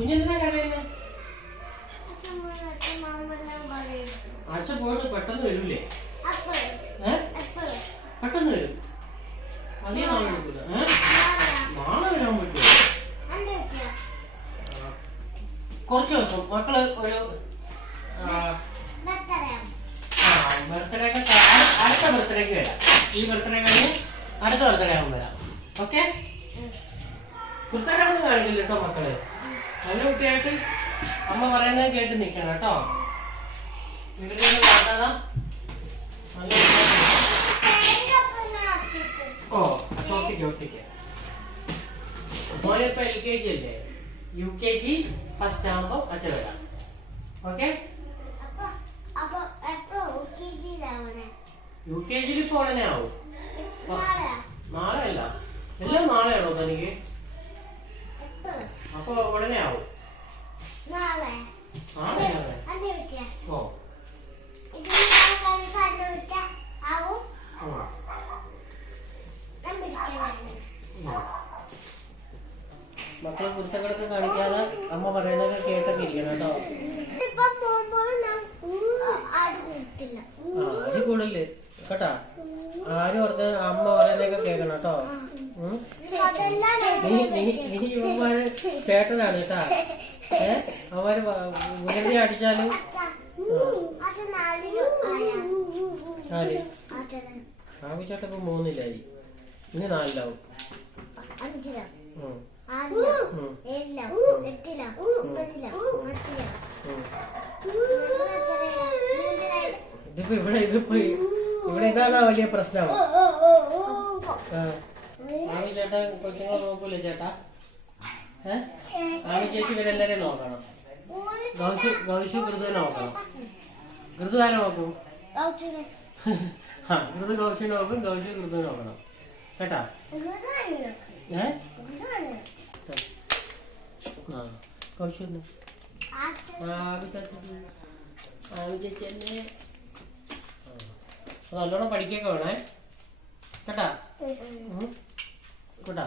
കുഞ്ഞെന്തിനാ കരയുന്നത് അച്ഛൻ പോയിട്ട് പെട്ടെന്ന് വരൂലേ? പെട്ടെന്ന് വരും. അതേ നാളെ കൊടുക്കില്ല നാളെ വരാൻ പറ്റുമോ കുറച്ച് ദിവസം. മക്കൾ ഒരു ബർത്ത്ഡേക്ക് അടുത്ത ബർത്ത്ഡേക്ക് വരാം. ഈ ബർത്ത്ഡേ കഴിഞ്ഞ് അടുത്ത ബർത്ത്ഡേ ആകുമ്പോൾ വരാം. ഓക്കെ കുത്തനാണെന്ന് കാണിക്കില്ല കേട്ടോ മക്കളെ. നല്ല കുട്ടിയായിട്ട് അമ്മ പറയുന്നത് കേട്ട് നിൽക്കണം കേട്ടോ. ഇവിടെ കാണാതാ നല്ല ഓ മോനിപ്പോ എൽ കെ ജി അല്ലേ? യു കെ ജി ഫസ്റ്റ് ആകുമ്പോ അച്ഛൻ വരാം. ഓക്കെ യു കെ ജിയിൽ ഇപ്പൊ ഉടനെ ആവും. നാളെ അല്ല എല്ലാം നാളെയാണോ തനിക്ക്? അപ്പൊ ഉടനെ ആവും. നാളെ. ഓ. മക്കളെ കുരുത്തങ്ങളൊക്കെ കാണിക്കാതെ അമ്മ പറയുന്നത് കേട്ടൊക്കെ ഇരിക്കണം കേട്ടോ അത് കൂടുതൽ കേട്ടാ? ആരും ഓർത്ത് അമ്മ പറയുന്നൊക്കെ കേൾക്കണം കേട്ടോ. ഇവന്മാര് ചേട്ടനാണ് കേട്ടാ ഏ അവന്മാര് വെറുതെ അടിച്ചാലും ആര് അച്ഛൻ ആവശ്യമായിട്ട് ഇപ്പൊ മൂന്നില്ലായി ഇനി നാലിലാവും ഇതിപ്പോ ഇവിടെ ഇതിപ്പോ ഇവിടെ ഇതാണ് വലിയ പ്രശ്നം ആ. ആവി ചേട്ടാ കൊച്ചുങ്ങളെ നോക്കൂലേ ചേട്ടാ? മാമി ചേച്ചി ഇവരെല്ലാരെയും നോക്കണം. ഗൗശു ഗൗശു ഗൃതുവിനെ നോക്കണം. ഗൃതു ആരെ നോക്കും ഗൃതു ഗൗശിനെ നോക്കും ഗൗശു ഗൃതുവിനെ നോക്കണം. കേട്ടാ? നല്ലോണം പഠിക്കൊക്കെ വേണേ. കേട്ടാ? ഉം. കേട്ടാ